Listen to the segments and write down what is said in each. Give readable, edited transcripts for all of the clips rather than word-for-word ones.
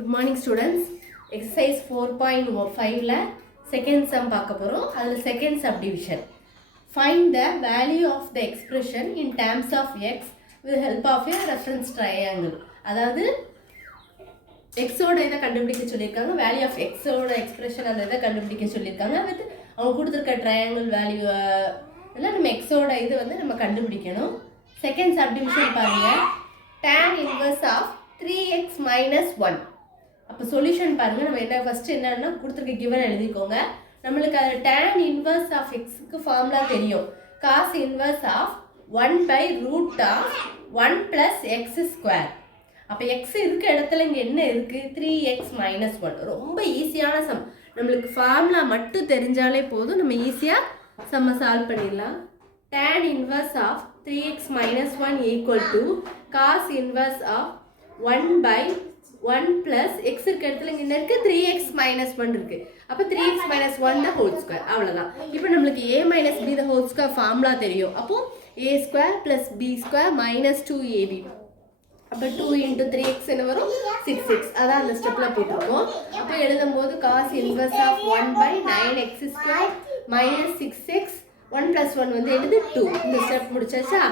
Good morning students. Exercise 4.5 second sum பார்க்க போறோம். அதுல second subdivision. Find the value of the expression in terms of x with the help of a reference triangle. அதாவது x ஓட இத கண்டுபிடிக்க சொல்லிருக்காங்க. Value of x ஓட expression அந்த இத கண்டுபிடிக்க சொல்லிருக்காங்க. with அவங்க கொடுத்திருக்க triangle value எல்லாம் நம்ம x ஓட இது வந்து நம்ம கண்டுபிடிக்கணும். Second subdivision பாருங்க. Tan inverse of 3x minus 1. அப்போ சொல்யூஷன் பாருங்க. நம்ம என்ன ஃபர்ஸ்ட் என்னன்னா கொடுத்திருக்க given எழுதிக்கோங்க. நம்மளுக்கு அது tan inverse of x க்கு ஃபார்முலா தெரியும். cos inverse of 1 by root of 1 plus x square. அப்போ x இருக்க இடத்துல இங்க என்ன இருக்கு? 3x minus 1. ரொம்ப ஈஸியான சம். நம்மளுக்கு ஃபார்முலா மட்டும் தெரிஞ்சாலே போதும். நம்ம ஈஸியா சம்ம சால்வ் பண்ணிடலாம். tan inverse of 3x minus 1 equal to cos inverse of 1 by 1 plus x இருக்க இடத்துல இங்க இருக்கு 3x minus 1 இருக்கு. அப்ப 3x minus 1 the whole square. அவ்வளவுதான். இப்போ நமக்கு a minus b the whole square formula தெரியும். அப்போ a square plus b square minus 2ab. அப்ப 2 into 3x என்ன வரும்? 6x. அதான் அந்த ஸ்டெப்ல போட்டுருக்கோம். அப்ப எழுதும்போது cos inverse of 1 by 9x square minus 6x 1 plus 1 வந்து என்னது 2. இந்த ஸ்டெப் முடிச்சாச்சா?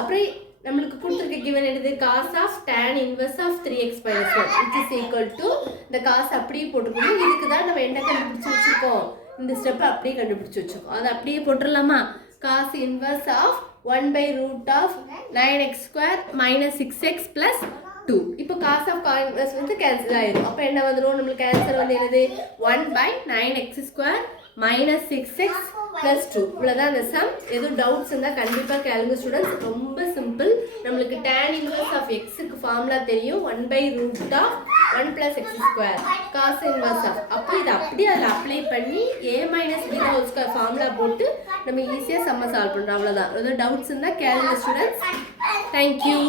அப்புறம் நம்மளுக்கு கொடுத்திருக்க given என்னது? cos of tan inverse of 3x minus 1 which is equal to இந்த cos அப்படியே போட்டுக்கணும். இதுக்கு தான் நம்ம என்ன கண்டுபிடிச்சு வச்சிருக்கோம்? இந்த ஸ்டெப் அப்படியே கண்டுபிடிச்சு வச்சிருக்கோம். அது அப்படியே போட்டுறலாமா? cos inverse of 1 by root of 9x square minus 6x plus 2. இப்போ cos of inverse வந்து கேன்சல் ஆயிடும். அப்போ என்ன வந்துரும்? நம்மளுக்கு ஆன்சர் வந்து என்னது? 1 by 9x square minus 6x plus 2. இவ்வளவுதான் அந்த சம். எதுவும் டவுட்ஸ் இருந்தா கண்டிப்பா கேளுங்க ஸ்டூடண்ட்ஸ். ரொம்ப சிம்பிள். நம்மளுக்கு tan inverse of x க்கு ஃபார்முலா தெரியும். 1 by root of 1 plus x square cos inverse of. அப்போ இத அப்படியே அதுல அப்ளை பண்ணி a minus b the whole square formula போட்டு நம்ம ஈஸியா சம்ம சால்வ் பண்றோம். அவ்வளவுதான். ஏதாவது டவுட்ஸ் இருந்தா கேளுங்க ஸ்டூடண்ட்ஸ். Thank you.